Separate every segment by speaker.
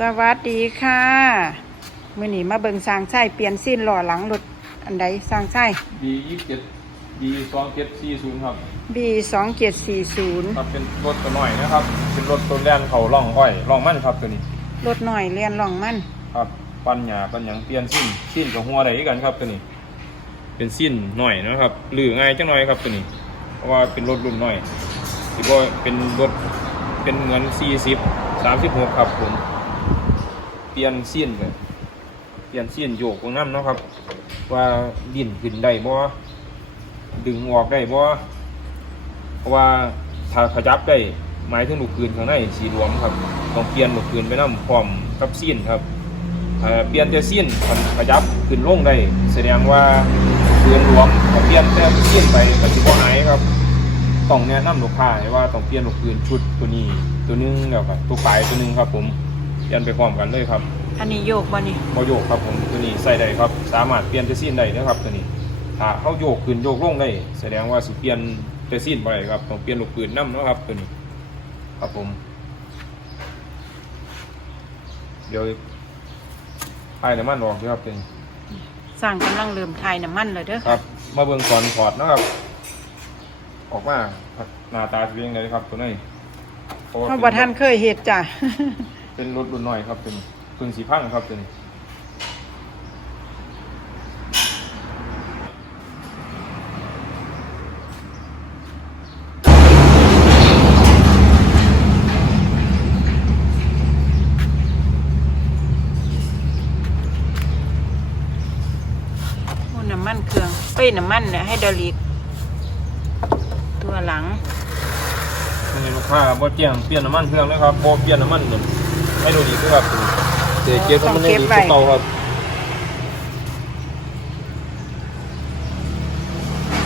Speaker 1: สวัสดีค่ะมื่อนี้มาเบิงสร้างไส้เปลี่ยนสิ้นหล่อหลังรถอันใดสร้างไส้
Speaker 2: B ยี่สิบเจ็ด B สองเจ็ดสี่ศูนย์ครับ
Speaker 1: B สองเจ็ดสี่ศูนย์
Speaker 2: ครับเป็นรถตัวหน่อยนะครับ เป็นรถตัวแล่นเขาล่องอ้อยล่องมั่นครับตัวนี้
Speaker 1: รถหน่อยเรียนล่องมัน
Speaker 2: ครับปันหยาปันหยังเปลี่ยนสิ้นสิ้นกับหัวใดกันครับตัวนี้ เป็นสิ้นหน่อยนะครับหรือง่ายจังหน่อยครับตัวนี้ เพราะว่าเป็นรถรุ่นหน่อยที่ว่าเป็นรถเป็นเหมือนสี่สิบสามสิบหกครับผม เปลี่ยนเส้นเลยเปลี่ยนเส้นโยกตรงนั้นเนาะครับ ว่าดินขึ้นได้บ่ดึงออกได้บ่เพราะว่าถ้าขยับได้หมายถึงลูกปืนข้างในสีรวมครับต้องเปลี่ยนลูกปืนไปนํพร้อมกับเส้นครับเปลี่ยนแต่เส้นมันขยับขึ้นลงได้แสดงว่าปืนรวมเปลี่ยนแต่เส้นไปก็สิบ่หายครับต้องแนะนำลูกค้าว่าต้องเปลี่ยนลูกปืนชุดตัวนี้ ตัวหนึงแล้วก็ตัวปลายตัวหนึงครับผม ยนไปพร้อมกันเลยครับ
Speaker 1: อันนี้โยกบ่นี่
Speaker 2: บ่โยกครับผมตัวนี้ใส่ได้ครับ สามารถเปลี่ยนเทซีนได้นะครับตัวนี้ถ้าเขาโยกขึ้นโยกลงได้แสดงว่าสิเปลี่ยนเทซีนบ่ได้ครับต้องเปลี่ยนลูกปืนนํเนาะครับตัวนี้ ครับผม เดี๋ยวไอ้น้ำมันออกด้วยครับตัวนี้
Speaker 1: สร้างกำลังเริ่มทายน้ำมันเลยเด้อ
Speaker 2: ครับ มาเบิ่งก่อนถอดนะครับ ออกมาครับหน้าตาสิเป็นยังไงครับตัวนี้เพราะว่า
Speaker 1: เพราะว่าท่านเคยเห็ดจ้ะ
Speaker 2: เป็นรถรุ่นน้อยครับตัวนี้เพึ่งสีพังครับตัวนี้
Speaker 1: โอ้น้ำมันเครื่องเป้ยน้ำมันเนี่ยให้ดอลิกตัวหลัง
Speaker 2: นี่ลูกค้าบ่เจียงเปลี่ยนน้ำมันเครื่องเลยครับบ่เปลี่ยนน้ำมันเลย ให้ดูดีคือครับเดี๋ยวเก็บน้ำมันในดีคือเก่าครับ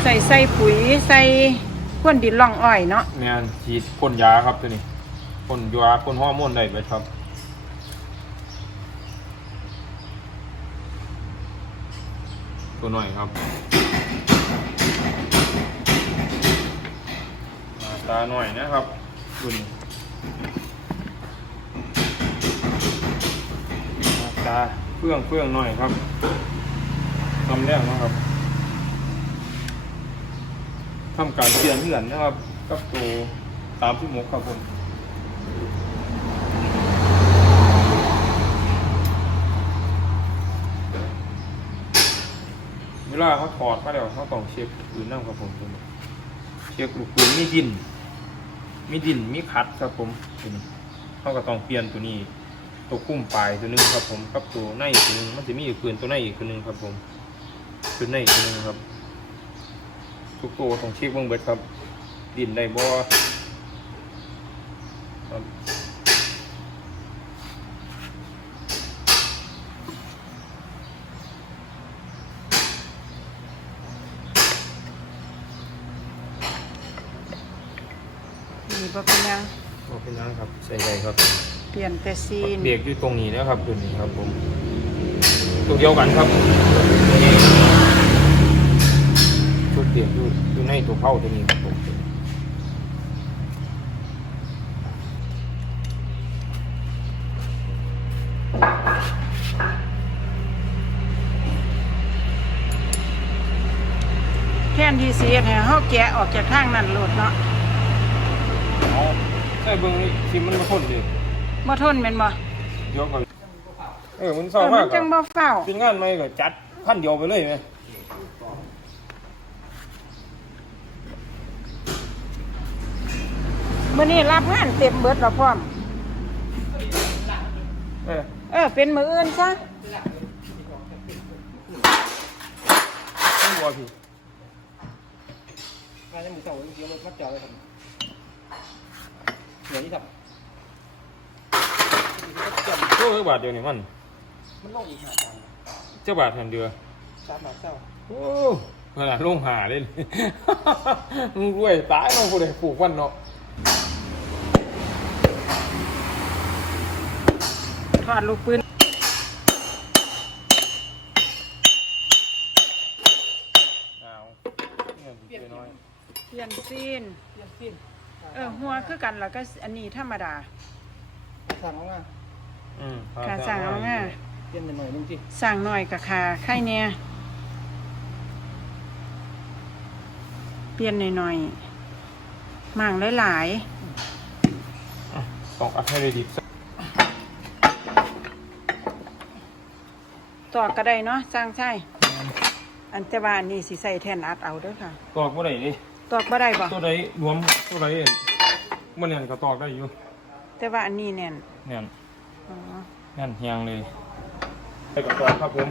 Speaker 1: ใส่ใส่ปุ๋ยใส่ข้วนดินล่องอ้อยเนาะ
Speaker 2: งานฉีดพ่นยาครับตัวนี้พ่นยาพ่นฮอร์โมนได้ไปครับตัวหน่อยครับตาหน่อยนะครับตัวนี้ ตาเฟื่องเฟื่องหน่อยครับทำแรกนะครับทำการเปลี่ยนเหือนนะครับ กับตัวตามที่หมกครับผมเวลาเขาถอดมาแล้วเขาต้องเช็คปืนน้ำครับผมตัวนี้เช็คลูกปืนมีดิน มีดินมีคัดครับผมตัวนี้เขาก็ต้องเปลี่ยนตัวนี้ ตัวคุ้มปลายตัวหนึงครับผมกับตัวในอีกตัวหนึงมันจะมีอีกปืนตัวในอีกตัวหนึงครับผมตัวในอีกตัวหนึงครับ ทุกตัวต้องเช็คเบื้องเบิดครับ ดินได้บ่ครับ
Speaker 1: นี่บ่เป็นหยัง
Speaker 2: บ่เป็นหยังครับใส่ได้ครับ
Speaker 1: เปลี่ยนแต่ซีน
Speaker 2: เบรกอยู่ตรงนี้นะครับตัวนี้ครับผมตัวเดียวกันครับชุดเบรกอยู่อยู่ในตัวเข้าตัวนี้ครับผม
Speaker 1: แค่นที่สีให้เฮาแกะออกจากทางนั้นโลดเนาะ
Speaker 2: เอาใส่เบิ่งนี่ที่มันมาทนดิ
Speaker 1: บ่ทนแม่นบ่
Speaker 2: เดี๋ยวก่อนเออมัน
Speaker 1: เอ
Speaker 2: เศร้า
Speaker 1: อ
Speaker 2: มา
Speaker 1: มั
Speaker 2: ก
Speaker 1: นจังบ่เฝ้า
Speaker 2: เป็นงานใหม่ก็จัดพันเดียวไปเลยไหม
Speaker 1: มื้อนี้รับงานเต็มเบิดแล้วพร้อม
Speaker 2: เออ
Speaker 1: เออ เป็นมื้ออื่นซะ
Speaker 2: ไม่บัวพี่
Speaker 3: งานในหมู่เก่าจริงๆมันมัดจอเลยครับเหนือนี่ครับ
Speaker 2: โลเท่าบาทเดียวนี่มัน
Speaker 3: มันลงอีกหาตังค์
Speaker 2: เจ้าบาทแทนเดือ
Speaker 3: สามบาทเศร้า
Speaker 2: โอ้ขนาดลงหาเลย มึงรวยตายเนาะผู้ใดปลูกวันเนาะ
Speaker 1: ถอดลูกปืน
Speaker 2: อ้าวเงินเปน้อย
Speaker 1: เปลี่ยนซีน
Speaker 3: เปลี่ยนสิ้น
Speaker 1: เออหัวคือกันแล้วก็อันนี้ธรรมดา
Speaker 3: สั่งออกมา
Speaker 2: อืม
Speaker 1: ขาสั่งเอาง่า
Speaker 3: เปลี่ยนหน่อยๆนึงที่
Speaker 1: สั่งหน่อยกับขาไข่เนี่ยเปลี่ยนหน่อยๆหมั่งหลาย
Speaker 2: ต้องอัดให้ได้ดี
Speaker 1: ๆตอกก็ได้เนาะสร้างใช่ อันแต่ว่าอันนี้สิใส่แทนอัดเอาเด้วยค่ะ
Speaker 2: ตอกบ่ได้ดิ
Speaker 1: ตอกบ่ได้บ่
Speaker 2: ตัวใดรวมตัวใดมันเนี่ยก็ตอกได้อยู่
Speaker 1: แต่ว่าอันนี้แน่น
Speaker 2: เนี่ย
Speaker 1: อ๋อ
Speaker 2: นั่นเฮียงเลยไปกับตอกครับผม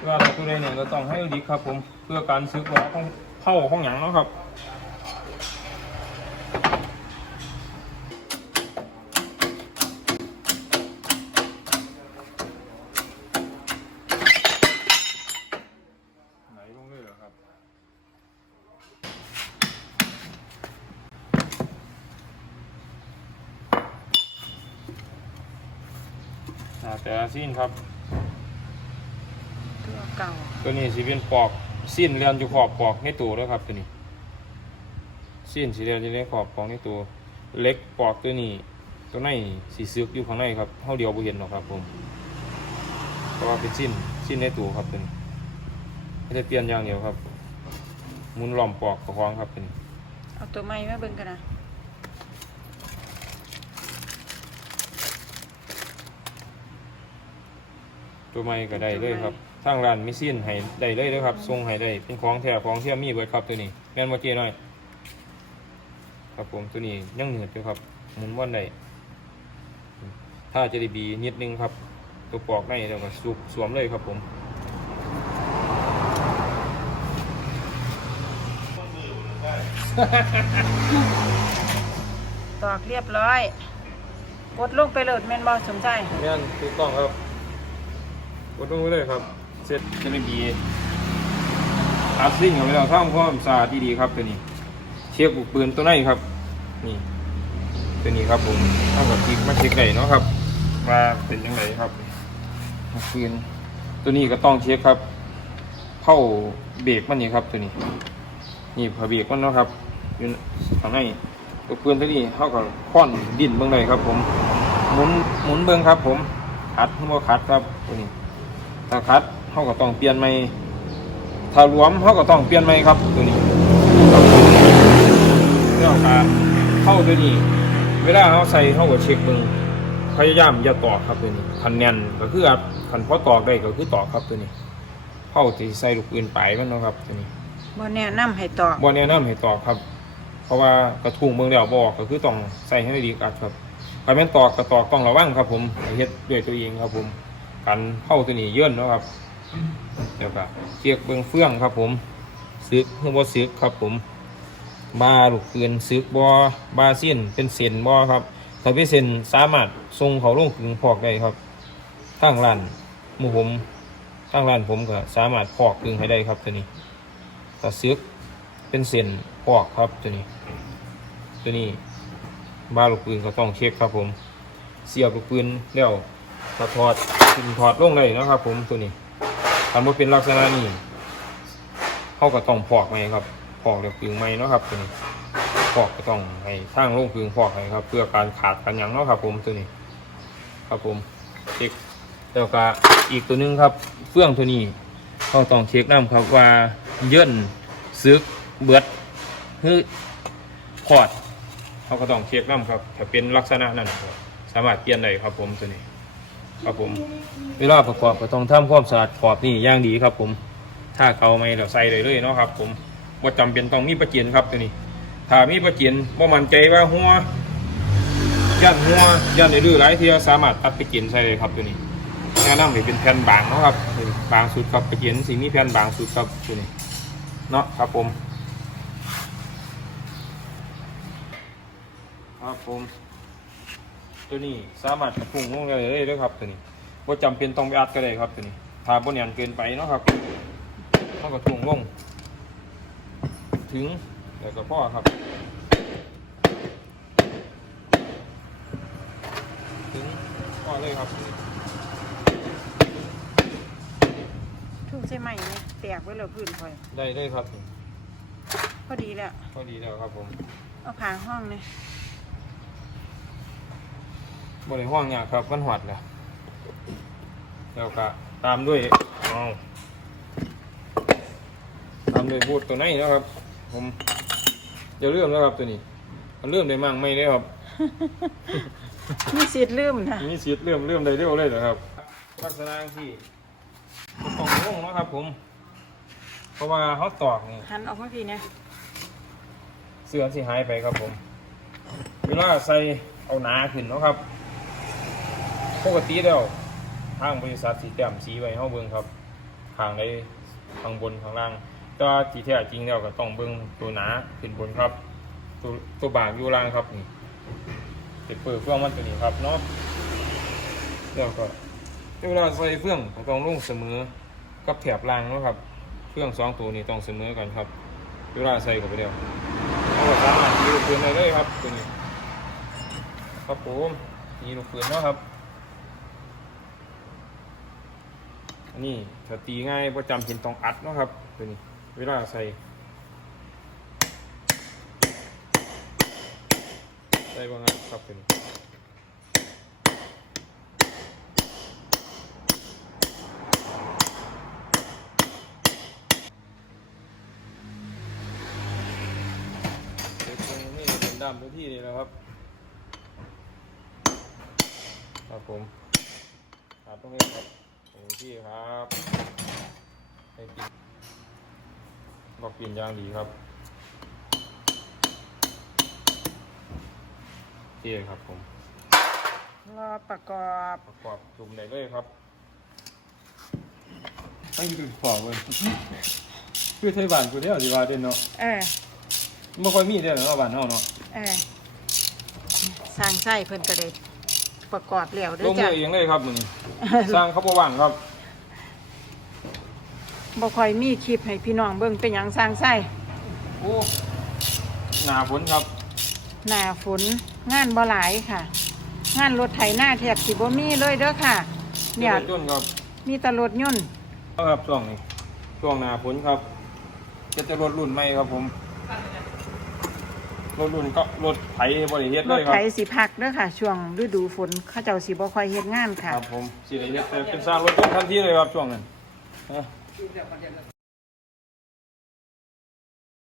Speaker 2: เวลาตัวใดเนี่ยเราต้องให้ดีครับผม เพื่อการซึกว่าต้องเข้าห้องหยังเนาะครับ ไหนลงเลยเหรอครับ อ่าแต่ละสิ้นครับ
Speaker 1: ตัวเก่า
Speaker 2: ตัวนี้สิเป็นปอกสิ้นเรียนอยู่ขอบปอกในตัวด้วยครับตัวนี้สิ้นสีเรียนอยู่ในขอบปอกในตัวเล็กปอกตัวนี้ตัวในสีซึกอยู่ข้างในครับเท่าเดียวบ่เห็นหรอกครับผมเพราะว่าเป็นสิ้นสิ้นในตัวครับตัวนี้ไม่ได้เปลี่ยนอย่างเดียวครับหมุนล้อมปอกประคองครับตัวนี้
Speaker 1: เอาตัวใหม่มาเบิ่งกันนะ
Speaker 2: ตัวใหม่ก็ได้เลยครับทางร้านมีสิ้นให้ได้เลยเลยครับทรงให้ได้เป็นของแท้ของเทียมมีเบิดครับตัวนี้แม่นบ่เจ๊น้อยครับผมตัวนี้ยังเหนืดอยู่ครับหมุนว่อนได้ถ้าจะได้บีนิดนึงครับ ตัวปอกในเราก็สุกสวมเลยครับผม
Speaker 1: ตอกเรียบร้อย กดลงไปโหลดแม่นบ่สมใจ
Speaker 2: แม่นถูกต้องครับ กดลงไปเลยครับ เสร็จจะได้บีอัดซิ่งเอาไว้แล้วทำความสะอาดดีๆครับตัวนี้ เช็คลูกปืนตัวไหนครับ นี่ตัวนี้ครับผมเท่ากับทีมาเช็คได้เนาะครับว่าเป็นยังไงครับปืนตัวนี้ก็ต้องเช็คครับเข้าเบรกมันนี่ครับตัวนี้ นี่พอเบรกมันเนาะครับอยู่ข้างในตัวปืนตัวนี้เข้ากับค้อนดินเบื้องในครับ ผมหมุนหมุนเบื้องครับ ผมขัดหัวขัดครับตัวนี้ ถ้าขัดเขาก็ต้องเปลี่ยนใหม่ถ้ารวมเขาก็ต้องเปลี่ยนใหม่ครับตัวนี้ครับเรื่องการเข้าตัวนี้ เวลาเขาใส่เขาก็เช็คเบิ่งพยายามอย่าตอกครับตัวนี้คันแน่นก็คือครับคันพอตอกได้ก็คือตอกครับตัวนี้เข้าที่ใส่ลูกปืนไปมันเนาะครับตัวนี้
Speaker 1: บ่แนะนำให้ตอก
Speaker 2: บ่แนะนำให้ตอกครับ เพราะว่ากระทุงเมืองเดียวบ่ก็คือต้องใส่ให้ดีกัดครับการแม่นตอกกระตอกต้องระวังครับผมให้เฮ็ดด้วยตัวเองครับผม กันเข้าตัวนี้เยื่นนะครับเดี๋ยวก็เชือกเบิ่งเฟื่องครับ ผมซึกหรือบ่ซึกครับ ผมบาลูกปืนซึกบ่บาเส้นเป็นเส้นบ่ครับถ้าเป็นเส้นสามารถส่งเขาลงกึ่งพอกได้ครับทางร้านหมูผมทางร้านผมก็สามารถพอกกึ่งให้ได้ครับตัวนี้ถ้าซึกเป็นเส้นพอกครับตัวนี้ ตัวนี้บาลูกปืนก็ต้องเช็คครับผม เสียบลูกปืนแล้วถ้าถอด ขึ้นถอดลงเลยนะครับ ผมตัวนี้ทำมาเป็นลักษณะนี้เข้าก็ต้องพอกไหมครับพอกเดี๋ยวปืนไหมนะครับตัวนี้พอกก็ต้องให้ทางลงปืนพอกให้ครับ เพื่อการขาดกันยังเนาะครับ ผมตัวนี้ ครับผมเช็คแล้วก็อีกตัวนึงครับ เฟื่องตัวนี้เขาต้องเช็คน้ำครับว่าเยื่นซึกเบิดคือพอดเขาก็ต้องเช็คน้ำครับถ้าเป็นลักษณะนั้นสามารถเปลี่ยนได้ครับผมตัวนี้ ครับผม เวลาประกอบก็ต้องทำความสะอาดขอบนี่อย่างดีครับ ผม ถ้าเกาไม่เราใส่เลยเลยเนาะครับ ผมว่าจำเป็นต้องมีประเจียนครับตัวนี้ ถ้ามีประเจียนว่ามันใจว่าหัวยันหัวยันในรื้อหลายเทียสามารถตัดประเจียนใส่เลยครับตัวนี้แนะนำให้เป็นแผ่นบางเนาะครับบางสุดครับไปเขียนสิ่งนี้แผ่นบางสุดครับตัวนี้เนาะครับผมครับผม ตัวนี้สามารถพุ่งลงได้เลยเด้วยครับตัวนี้ว่าจำเป็นต้องไปอัดก็ได้ครับตัวนี้ถ้าบนยันเกินไปเนาะครับต้องกระทุ่งลง ถึงแล้วก็พ่อครับ ถึงพ่อเลยครับ
Speaker 1: ทุ่งใช่ไหมเนี่ยแตกไว้เลยพื้นคอย
Speaker 2: ได้เลยครับ
Speaker 1: พอดีแล้ว
Speaker 2: พอดีแล้วครับผม
Speaker 1: เอาผาห้องเนี่ย
Speaker 2: บริห้องเนี่ยครับมันหวัดแล้วแล้วก็ตามด้วยเอาตามด้วยบูดตัวไหนนะครับ ผมจะเริ่มแล้วครับตัวนี้มันเริ่มได้มั่งไม่ได้ครับ
Speaker 1: มีสิทธิ์ลืมนะ
Speaker 2: มีสิทธิ์เริ่มเริ่มได้เร็วเลยเหรอครับลักษณะที่ต้องงงเนาะครับ ผม เพราะว่าเขาตอกนี่
Speaker 1: หันออกมาพี่เนี่ย
Speaker 2: เสื้อสิหายไปครับผม เวลาใส่เอาหนาขึ้นเนาะครับ ปกติแล้วทางบริษัทสีแต้มสีไว้ห้เฮาเบิ่งครับทางใดข้างบนข้างล่างแต่ว่าที่แท้จริงแล้วก็ต้องเบิ่งตัวหนาขึ้นบนครับ ตัวตัวบางอยู่ล่างครับนี่ติดเปิดเฟื่องมันตัวนี้ครับเนาะแล้วก็เวลาใส่เฟื่องต้องลงเสมอกับแถบล่างนะครับเฟื่องสองตัวนี้ต้องเสมอกันครับเวลาใส่เข้าไปแล้วเอาก็สามารถยิงลูกปืนได้เลยครับตัวนี้ครับผมนี่ลูกปืนเนาะครับ อันนี้ถ้าตีง่ายประจำเป็นต้องอัดเนาะครับตัวนี้เวลาใส่ใส่บางอันครับตัวนี้เด็กตรงนี้เป็นดำทุกที่นะครับ ครับผมครับตรงนี้ครับ ตรงที่ครับให้กินบอกกินอย่างดีครับโอเคครับผม
Speaker 1: รอประกอบ
Speaker 2: ประกอบจุ่มได้เลยครับตั้งอยู่ขอบเลยคือไทยบ้านกูเดียวสิว่าเด่นเนาะ
Speaker 1: เออ
Speaker 2: ไม่ค่อยมีเด้อเนาะบ้านเฮาเนาะ
Speaker 1: เออสร้างไส้เพิ่นก็ได้ ประกอบแล้วเด้
Speaker 2: ล
Speaker 1: ว
Speaker 2: ง
Speaker 1: ย
Speaker 2: มื
Speaker 1: จ้ะ
Speaker 2: อเองเลยครับมื้อนี้ สร้างเขาบ่ว่างครับ
Speaker 1: บ่ค่อยมีคลิปให้พี่น้องเบิ่งเป็นหยังสร้างไส้
Speaker 2: โอ้หน้าฝนครับ
Speaker 1: หน้าฝนงานบ่หลายค่ะ งานรถไถหน้าแทบสิบ่มีเลยเด้อค่ะ เนี่ย
Speaker 2: จนครับ
Speaker 1: มีแต่รถยนต์
Speaker 2: ครับช่วงนี้ช่วงหน้าฝนครับ จะจะรถรุ่นใหม่ครับผม รถรุ่นก็รถไถบริเฮ็ด
Speaker 1: ร
Speaker 2: เล
Speaker 1: ถ
Speaker 2: ยครั
Speaker 1: ไถ
Speaker 2: บ
Speaker 1: สิพักเด้อค่ะ ช่วงฤดูฝนเขาเจ้าสิบ่ค่อยเฮ็ดงานค่ะ
Speaker 2: ครับผมสิได้เฮ็ดแต่เป็นสร้างรถยนต์ทันทีเลยครับช่วงนั้นนะ